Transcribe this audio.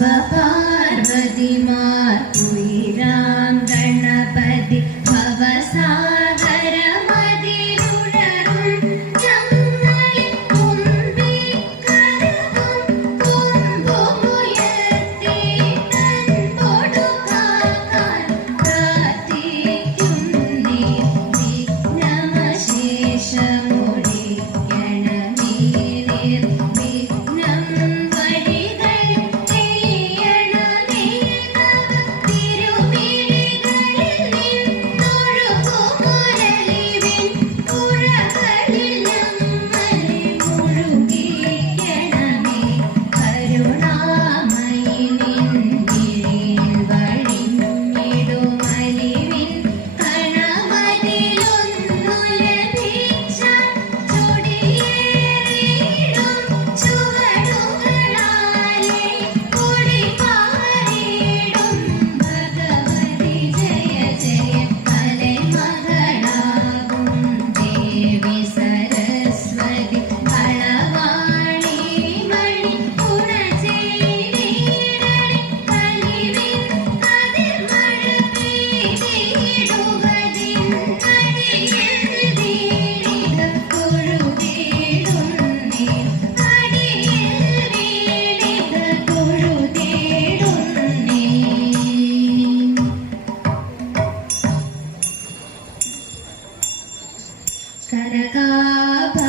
சிவபார்வதிமார் உயிரா కనకా